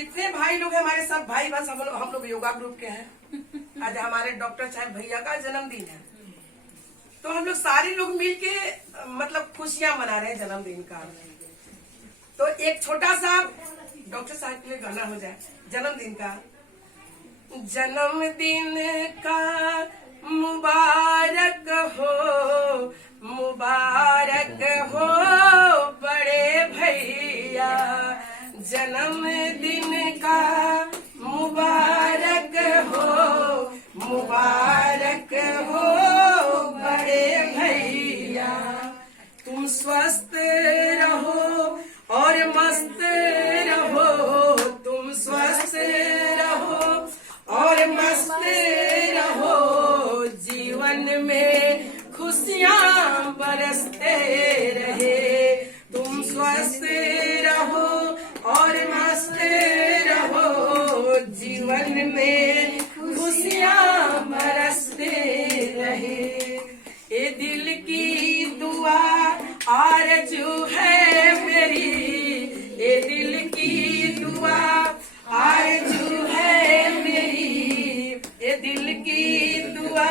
जितने भाई लोग हैं हमारे, सब भाई बस हम लोग योगा ग्रुप के हैं। आज हमारे डॉक्टर साहब भैया का जन्मदिन है, तो हम लोग सारे लोग मिलके मतलब खुशियां मना रहे हैं जन्मदिन का। तो एक छोटा सा डॉक्टर साहब के लिए गाना हो जाए जन्मदिन का। जन्मदिन का मुबारक हो, मुबारक हो बड़े भैया। जन्मदिन का मुबारक हो, मुबारक हो बड़े भैया। तुम स्वस्थ रहो और मस्त रहो, तुम स्वस्थ रहो और मस्त रहो। जीवन में खुशियाँ बरसते रहे। तुम स्वस्थ रहो और मस्त रहो। जीवन में खुशियाँ बरसते रहे। ये दिल की दुआ आरज़ू है मेरी, ये दिल की दुआ आरज़ू है मेरी। ये दिल की दुआ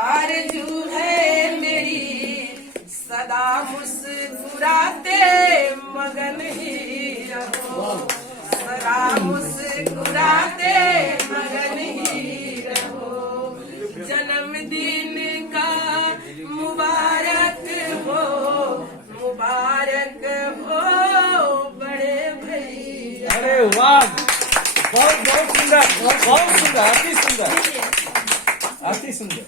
आरज़ू है मेरी। सदा मुस्कुराते मगन ही रहो, सदा मुस्कुराते मगन ही रहो। जन्मदिन का मुबारक हो, मुबारक हो बड़े भैया। अरे वाह, बहुत बहुत सुंदर, बहुत सुंदर, अति सुंदर, अति सुंदर।